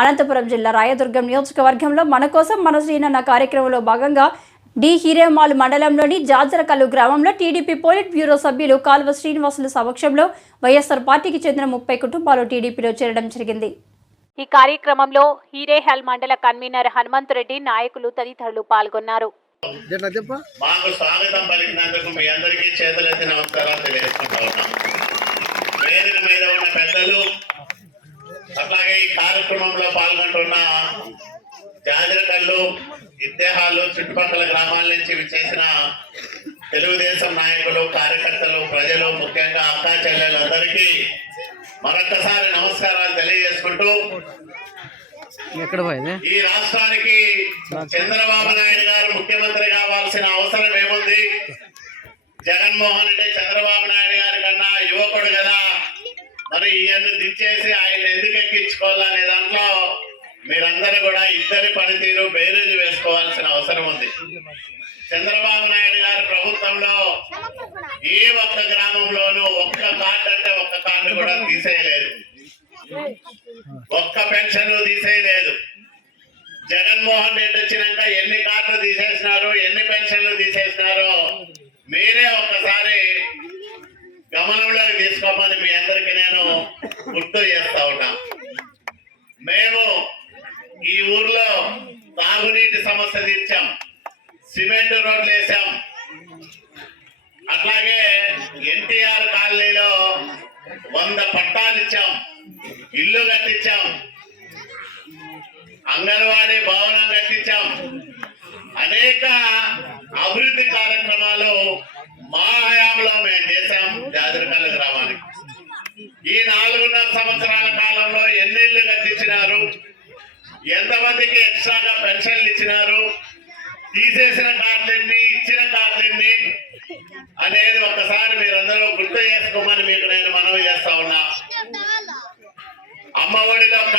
అనంతపురం జిల్లా రాయదుర్గం నియోజకవర్గంలో మన కోసం మన శ్రీనన్న కార్యక్రమంలో భాగంగా డి హిరేమాల్ మండలంలోని జాజరకల్లు గ్రామంలో టీడీపీ పోలిట్ బ్యూరో సభ్యులు కాల్వ శ్రీనివాసుల సమక్షంలో వైఎస్ఆర్ పార్టీకి చెందిన 30 కుటుంబాలు టీడీపీలో చేరడం జరిగింది. ఈ కార్యక్రమంలో హిరేహల్ మండల కన్వీనర్ హనుమంతరెడ్డి, నాయకులు తదితరులు పాల్గొన్నారు. మాకు స్వాగతం పలికినందుకు మీ అందరికీ చేతులెత్తి నమస్కారాలు తెలియజేసుకుంటా ఉన్నాం. వేదిక మీద ఉన్న పెద్దలు, అట్లాగే ఈ కార్యక్రమంలో పాల్గొంటున్న జాజరకల్లు, ఇత్తేహాలు, చుట్టుపక్కల గ్రామాల నుంచి విచ్చేసిన తెలుగుదేశం నాయకులు, కార్యకర్తలు, ప్రజలు, ముఖ్యంగా అక్కా చెల్లెలందరికీ మరొక్కసారి నమస్కారాలు తెలియజేసుకుంటూ, ఈ రాష్ట్రానికి చంద్రబాబు నాయుడు గారు ముఖ్యమంత్రి కావాల్సిన అవసరం ఏముంది? జగన్మోహన్ రెడ్డి చంద్రబాబు నాయుడు గారి కన్నా యువకుడు కదా, మరి ఈయన్ని దించేసి ఆయన ఎందుకు ఎక్కించుకోవాలనే దాంట్లో మీరందరూ కూడా ఇద్దరి పనితీరు బేరీజు వేసుకోవాల్సిన అవసరం ఉంది. చంద్రబాబు నాయుడు గారి ప్రభుత్వంలో ఏ ఒక్క గ్రామంలోనూ ఒక్క కార్డు అంటే ఒక్క కార్డు కూడా తీసేయలేదు, ఒక్క పెన్షన్ తీసేయలేదు. జగన్మోహన్ రెడ్డి వచ్చినాక ఎన్ని కార్డులు తీసేసినారు, ఎన్ని పెన్షన్లు తీసేసినారో మీరే ఒక్కసారి గమనంలోకి తీసుకోమని మీ అందరికీ నేను గుర్తు చేస్తా ఉన్నా. మేము ఈ ఊర్లో తాగునీటి సమస్య తీర్చాం, సిమెంట్ రోడ్లు వేసాం, అట్లాగే ఎన్టీఆర్ కాలనీలో 100 పట్టాలు ఇచ్చాం, ఇల్లు కట్టించాం, అంగన్వాడీ భవనం కట్టించాం. అనేక అభివృద్ధి కార్యక్రమాలు మా హయాంలో మేము చేశాం జాజరకల్లు గ్రామానికి. ఈ 4.5 సంవత్సరాల కాలంలో ఎన్ని ఇళ్ళు కట్టించినారు, ఎంతమందికి ఎక్స్ట్రాగా పెన్షన్లు ఇచ్చినారు, తీసేసిన కార్డులన్నీ, ఇచ్చిన కార్డులన్నీ అనేది ఒక్కసారి మీరందరూ గుర్తు చేసుకోమని మీకు నేను మనవి చేస్తా ఉన్నా. అమ్మ ఒడిలో